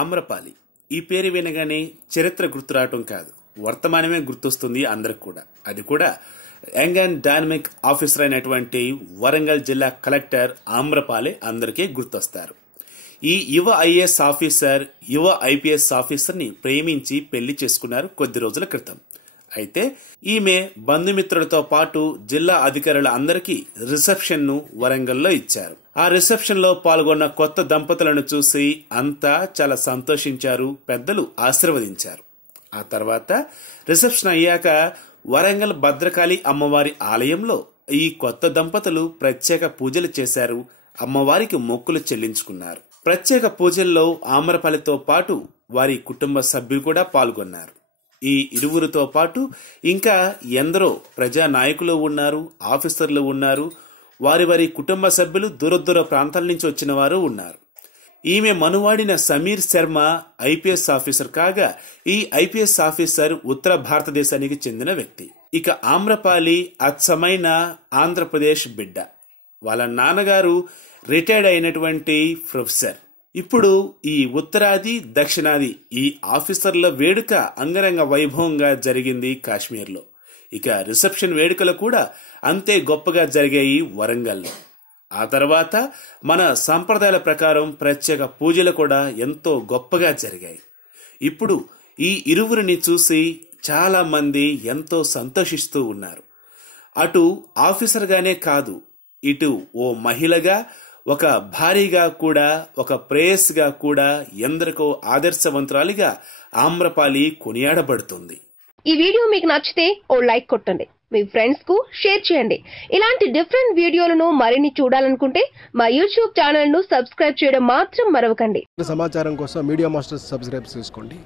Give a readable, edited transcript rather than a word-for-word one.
ఆమ్రపాలి ఈ పేరు వినగానే చరిత్ర గుర్తురావటం కాదు, వర్తమానమే గుర్తొస్తుంది అందరికి కూడా. అది కూడా యంగ్ అండ్ డైనమిక్ ఆఫీసర్ అయినటువంటి వరంగల్ జిల్లా కలెక్టర్ ఆమ్రపాలి అందరికీ గుర్తొస్తారు. ఈ యువ ఐఏఎస్ ఆఫీసర్ యువ ఐపీఎస్ ఆఫీసర్ ని ప్రేమించి పెళ్లి చేసుకున్నారు కొద్ది రోజుల క్రితం. అయితే ఈమె బంధుమిత్రులతో పాటు జిల్లా అధికారుల అందరికీ రిసెప్షన్ ను వరంగల్లో ఇచ్చారు. ఆ రిసెప్షన్ లో పాల్గొన్న కొత్త దంపతులను చూసి అంతా చాలా సంతోషించారు, పెద్దలు ఆశీర్వదించారు. ఆ తర్వాత రిసెప్షన్ అయ్యాక వరంగల్ భద్రకాళి అమ్మవారి ఆలయంలో ఈ కొత్త దంపతులు ప్రత్యేక పూజలు చేశారు, అమ్మవారికి మొక్కులు చెల్లించుకున్నారు. ప్రత్యేక పూజల్లో ఆమ్రపాలితో పాటు వారి కుటుంబ సభ్యులు కూడా పాల్గొన్నారు. ఈ ఇరువురితో పాటు ఇంకా ఎందరో ప్రజా నాయకులు ఉన్నారు, ఆఫీసర్లు ఉన్నారు, వారి వారి కుటుంబ సభ్యులు దూర ప్రాంతాల నుంచి వచ్చిన వారు ఉన్నారు. ఈమె మనువాడిన సమీర్ శర్మ ఐపీఎస్ ఆఫీసర్ కాగా ఈ ఐపీఎస్ ఆఫీసర్ ఉత్తర భారతదేశానికి చెందిన వ్యక్తి. ఇక ఆమ్రపాలి అచ్చమైన ఆంధ్రప్రదేశ్ బిడ్డ. వాళ్ళ నాన్నగారు రిటైర్డ్ అయినటువంటి ప్రొఫెసర్. ఇప్పుడు ఈ ఉత్తరాది దక్షిణాది ఈ ఆఫీసర్ల వేడుక అంగరంగ వైభవంగా జరిగింది కాశ్మీర్లో. ఇక రిసెప్షన్ వేడుకలు కూడా అంతే గొప్పగా జరిగాయి వరంగల్లో. ఆ తర్వాత మన సంప్రదాయాల ప్రకారం ప్రత్యేక పూజలు కూడా ఎంతో గొప్పగా జరిగాయి. ఇప్పుడు ఈ ఇరువురిని చూసి చాలా మంది ఎంతో సంతోషిస్తూ ఉన్నారు. అటు ఆఫీసర్ గానే కాదు, ఇటు ఓ మహిళగా, ఒక భార్యగా కూడా, ఒక ప్రేయస్ గా కూడా ఎందరికో ఆదర్శవంతురాలిగా ఆమ్రపాలి కొనియాడబడుతుంది. ఈ వీడియో మీకు నచ్చితే ఓ లైక్ కొట్టండి, మీ ఫ్రెండ్స్ కు షేర్ చేయండి. ఇలాంటి డిఫరెంట్ వీడియోలను మరిన్ని చూడాలనుకుంటే మా యూట్యూబ్ ఛానల్ ను సబ్స్క్రైబ్ చేయడం మాత్రం మరవకండి. సమాచారం కోసం మీడియా మాస్టర్స్ సబ్స్క్రైబ్ చేసుకోండి.